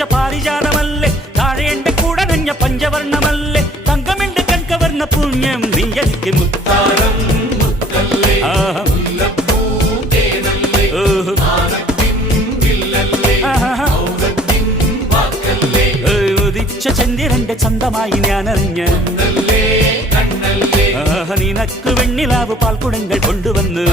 പൂച്ച പാരിജാതമല്ലേ താഴെ എന്റെ കൂടെ നഞ്ഞ പഞ്ചവർണ്ണമല്ലേ തങ്കമെന്റെ കൺകവർണ്ണ പുണ്യം നീ എനിക്ക് മുത്താരം ഉദിച്ച ചന്ദ്രന്റെ ചന്തമായി ഞാനറിഞ്ഞ നിനക്ക് വെണ്ണിലാവ് പാൽക്കുടങ്ങൾ കൊണ്ടുവന്ന്